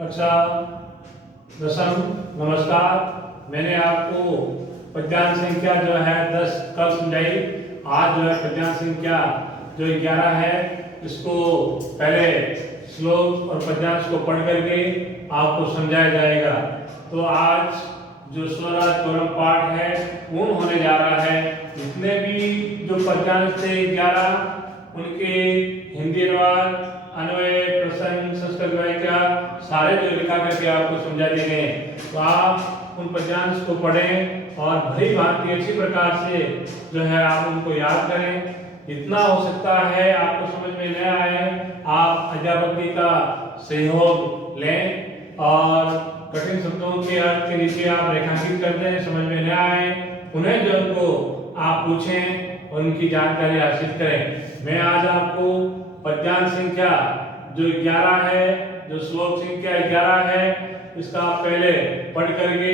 कक्षा दसम नमस्कार। मैंने आपको पद्यांश संख्या जो है 10 कल समझाई। आज जो है पद्यांश संख्या जो 11 है इसको पहले श्लोक और पद्यांश को पढ़ करके आपको समझाया जाएगा। तो आज जो स्वराज कोरम पाठ है वो होने जा रहा है। जितने भी जो पद्यांश थे 11 उनके हिंदी अनुवाद, अन्वय, प्रसंग, संस्कृत वाक्य सारे जो लिखा करके आपको समझा दिए गए। तो आप उन पद्यांश को पढ़ें और भली भांति अच्छी प्रकार से जो है आप उनको याद करें। जितना हो सकता है आपको समझ में न आए आप अध्यापक जी का सहयोग लें और कठिन शब्दों के अर्थ के नीचे आप रेखांकित कर दें। समझ में न आए उन्हें जो उनको आप पूछें और उनकी जानकारी हासिल करें। मैं आज आपको पद्यांश संख्या जो 11 है, जो श्लोक संख्या 11 है, इसका पहले पढ़ करके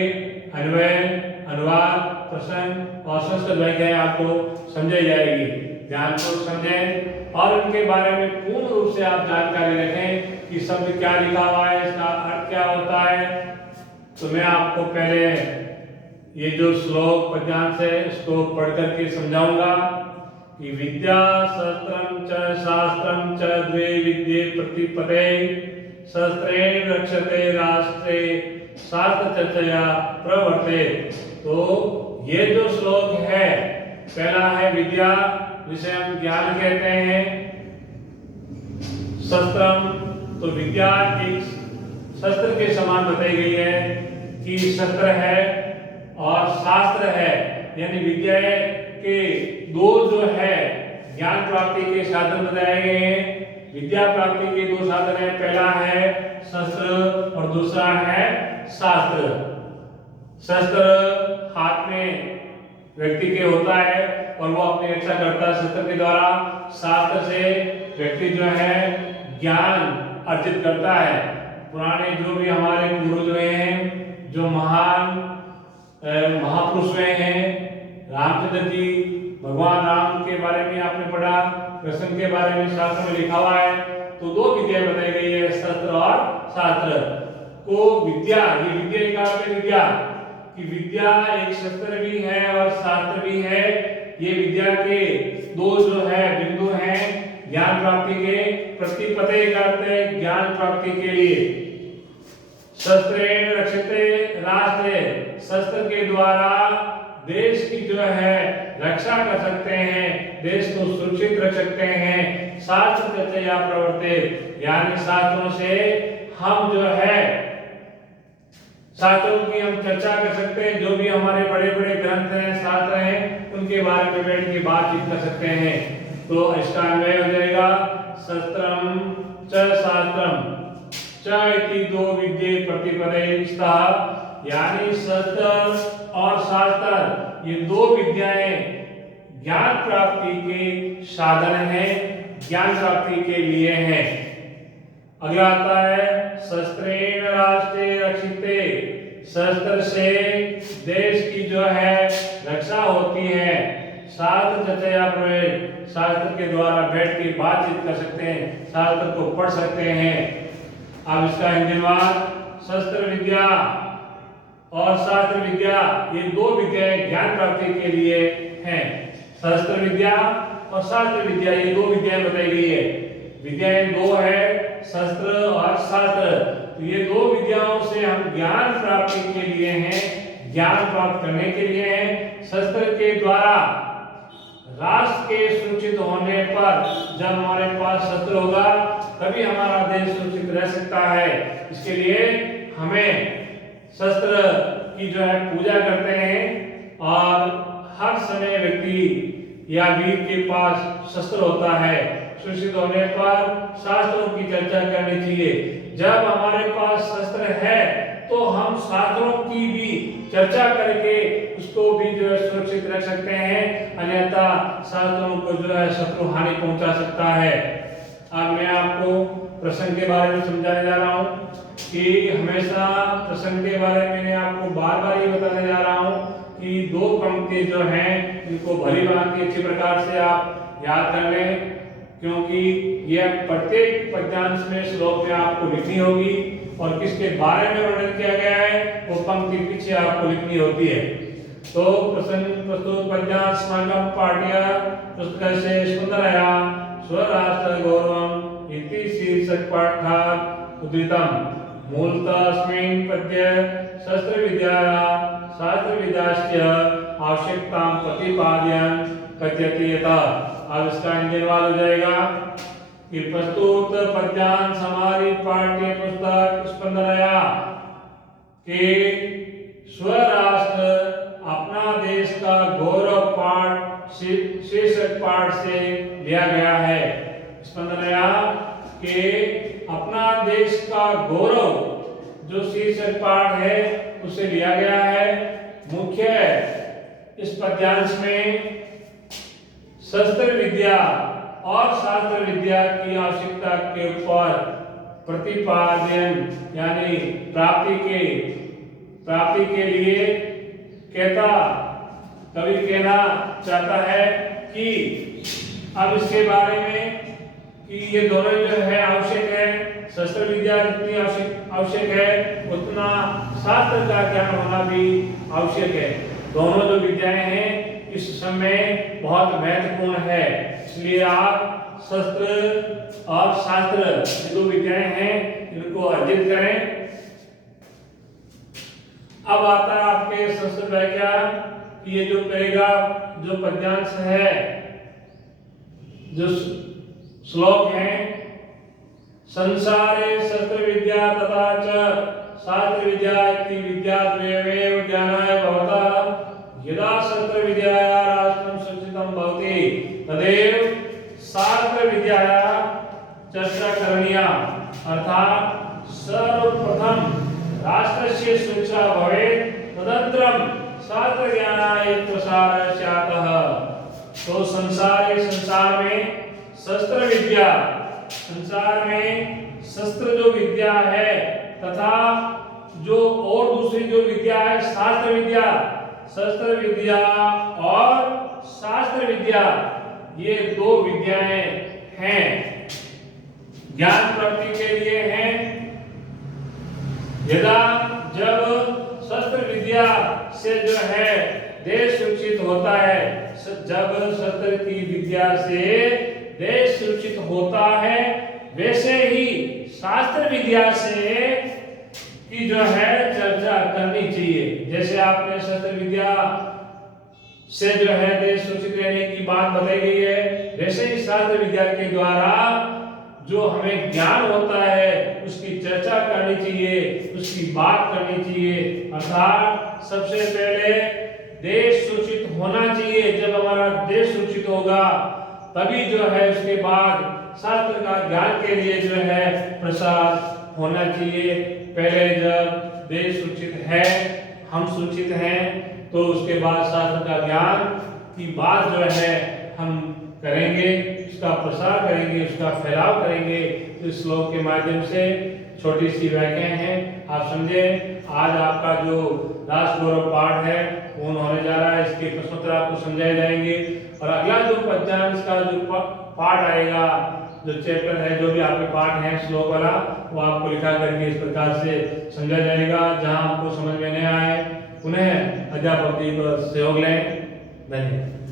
अन्वय, अनुवाद, प्रसंग और संस्कृत वाक्य आपको समझाई जाएगी। ध्यानपूर्वक समझें और उनके बारे में पूर्ण रूप से आप जानकारी रखें कि शब्द क्या लिखा हुआ है, इसका अर्थ क्या होता है। तो मैं आपको पहले ये जो श्लोक पद्यांश है इसको पढ़ करके समझाऊंगा कि विद्या शस्त्रम च शास्त्रम च द्वे विद्ये प्रतिपदे शस्त्रेण रक्षते राष्ट्रे शास्त्र चर्चया प्रवर्ते। तो ये जो श्लोक है पहला है विद्या, जिसे हम ज्ञान कहते हैं। शस्त्रम तो विद्या एक शस्त्र के समान बताई गई है कि शस्त्र है और शास्त्र है, यानी विद्या के दो जो है ज्ञान प्राप्ति के साधन बताए गए हैं। विद्या प्राप्ति के दो साधन है, पहला है शस्त्र और दूसरा है शास्त्र। शस्त्र हाथ में व्यक्ति के होता है और वो अपनी रक्षा करता है शस्त्र के द्वारा। शास्त्र से व्यक्ति जो है ज्ञान अर्जित करता है। पुराने जो भी हमारे पूर्वज हुए हैं, जो महान महापुरुष हुए हैं, रामचंद्र जी, भगवान राम के बारे में आपने पढ़ा, कृष्ण के बारे में शास्त्र में लिखा हुआ है। तो दो विद्या बताई गई है, शस्त्र और शास्त्र को। विद्या, ये विद्या का अर्थ है विद्या कि विद्या एक शस्त्र भी है और शास्त्र भी है। ये विद्या के दो जो है बिंदु हैं ज्ञान प्राप्ति के। प्रतिपदे करते ज्ञान प्राप्ति के लिए। शस्त्रेण रक्षते राष्ट्रे, शस्त्र के द्वारा देश की जो है रक्षा कर सकते हैं, देश को सुरक्षित रख सकते हैं। शास्त्र चर्चया प्रवर्ते, यानी शास्त्रों से हम जो है शास्त्रों की हम चर्चा कर सकते हैं। जो भी हमारे बड़े बड़े ग्रंथ हैं, शास्त्र हैं, उनके बारे में बैठ के बातचीत कर सकते हैं। तो इसका अन्वय हो जाएगा शस्त्रम च शास्त्रम च इति दो विद्ये प्रतिपदे स्तः, यानी शस्त्र और शास्त्र ये दो विद्याएं ज्ञान प्राप्ति के साधन हैं, ज्ञान प्राप्ति के लिए हैं। अगला आता है शस्त्रेण राष्ट्रे रक्षिते, शस्त्र से देश की जो है रक्षा होती है। शास्त्र चर्चा प्रवेश, शास्त्र के द्वारा बैठ के बातचीत कर सकते हैं, शास्त्र को पढ़ सकते हैं। अब इसका हिंदी अनुवाद, शस्त्र विद्या और शास्त्र विद्या ये दो विद्याएं ज्ञान प्राप्ति के लिए हैं। शस्त्र विद्या और शास्त्र विद्या ये दो विद्याएं बताई गई है। विद्याएं दो है, शस्त्र और शास्त्र। तो ये दो विद्याओं से हम ज्ञान प्राप्ति के लिए हैं, ज्ञान प्राप्त करने के लिए हैं। शस्त्र के द्वारा राष्ट्र के सुरक्षित होने पर, जब हमारे पास शस्त्र होगा तभी हमारा देश सुरक्षित रह सकता है। इसके लिए हमें शस्त्र की जो है पूजा करते हैं और हर समय व्यक्ति या वीर के पास शस्त्र होता है। सुरक्षित होने पर शास्त्रों की चर्चा करनी चाहिए। जब हमारे पास शस्त्र है तो हम शास्त्रों की भी चर्चा करके उसको भी जो है सुरक्षित रख सकते हैं, अन्यथा शास्त्रों को जो है शत्रु हानि पहुंचा सकता है। अब मैं आपको प्रसंग के बारे में समझाने जा रहा हूँ कि हमेशा प्रसंग के बारे में मैंने आपको बार बार ये बताने जा रहा हूँ कि दो पंक्ति जो हैं इनको भली भांति अच्छी प्रकार से आप याद कर लें। क्योंकि यह प्रत्येक पद्यांश में श्लोक में आपको लिखनी होगी और किसके बारे में वर्णन किया गया है वो पंक्ति पीछे आपको लिखनी होती है। तो प्रस्तुत पद्यांश समागम पाठ्य पुस्तकस्य स्पन्दनया स्वराष्ट्र गौरवम् इति शीर्षक पाठात् उद्धृतम्। मूलतः अस्मिन् पद्ये शास्त्रविद्यास्य आवश्यकतां प्रतिपादयन् कथयति यथा। अब इसका इंजनवाद हो जाएगा कि प्रस्तुत पद्यांश हमारी पाठ्य पुस्तक स्पन्दनया के स्वराष्ट्र अपना देश का गौरव पाठ शीर्षक पाठ से लिया गया है। स्पन्दनया के अपना देश का गौरव जो शीर्षक पाठ है उसे लिया गया है। मुख्य इस पद्यांश में शस्त्र विद्या और शास्त्र विद्या की आवश्यकता के ऊपर प्रतिपादन यानी प्राप्ति के लिए कवि कहना चाहता है कि अब इसके बारे में कि ये दोनों जो है आवश्यक है, शस्त्र विद्या जितनी आवश्यक है उतना शास्त्र का ज्ञान होना भी आवश्यक है। दोनों जो विद्याएं हैं इस समय बहुत महत्वपूर्ण है, इसलिए आप शस्त्र और शास्त्र जो विद्याएं हैं इनको अर्जित करें। अब आता है आपके संस्कृत व्याख्या कि ये जो कहेगा जो पद्यांश है जो श्लोक है संसारे शस्त्र विद्या तथा च शास्त्र विद्या इति विद्याद्वयमेव ज्ञानाय भवतः यदा शस्त्र विद्याया राष्ट्रं सुचितं भवति तदेव शास्त्र विद्याया चर्चा करणीया। अर्थात सर्वप्रथम राष्ट्रस्य सुरक्षा भवेत् तदनन्तरं शास्त्र ज्ञानाय प्रसारः स्यात्। तो संसार में शस्त्र विद्या संसार में शस्त्र जो विद्या है तथा जो और दूसरी जो विद्या है शास्त्र विद्या, शस्त्र विद्या और शास्त्र विद्या ये दो विद्याएं हैं, ज्ञान प्राप्ति के लिए हैं। यदा जब शस्त्र विद्या से जो है देश सुरक्षित होता है, जब शस्त्र की विद्या से देश सुरक्षित होता है वैसे ही शास्त्र विद्या से की जो है चर्चा करनी चाहिए। जैसे आपने शस्त्र विद्या से जो है देश सुरक्षित रहने की बात बताई गई है, वैसे ही शास्त्र विद्या के द्वारा जो हमें ज्ञान होता है उसकी चर्चा करनी चाहिए, उसकी बात करनी चाहिए। अर्थात सबसे पहले देश सुरक्षित होना चाहिए। जब हमारा देश सुरक्षित होगा तभी जो है उसके बाद शास्त्र का ज्ञान के लिए जो है प्रसार होना चाहिए। पहले जब देश सुरक्षित है, हम सुरक्षित हैं, तो उसके बाद शास्त्र का ज्ञान की बात जो है हम करेंगे, उसका प्रसार करेंगे, उसका फैलाव करेंगे। इस श्लोक के माध्यम से छोटी सी व्याख्या है, आप समझे। आज आपका जो राष्ट्र गौरव पाठ है वो होने जा रहा है, इसके प्रश्नोत्तर आपको समझाए जाएंगे और अगला जो पद्यांश का जो पाठ आएगा, जो चैप्टर है, जो भी आपके पाठ है श्लोक वाला, वो आपको लिखा करके इस प्रकार से समझा जाएगा। जहां आपको समझ में नहीं आए उन्हें अध्यापक जी को सहयोग लें। धन्यवाद।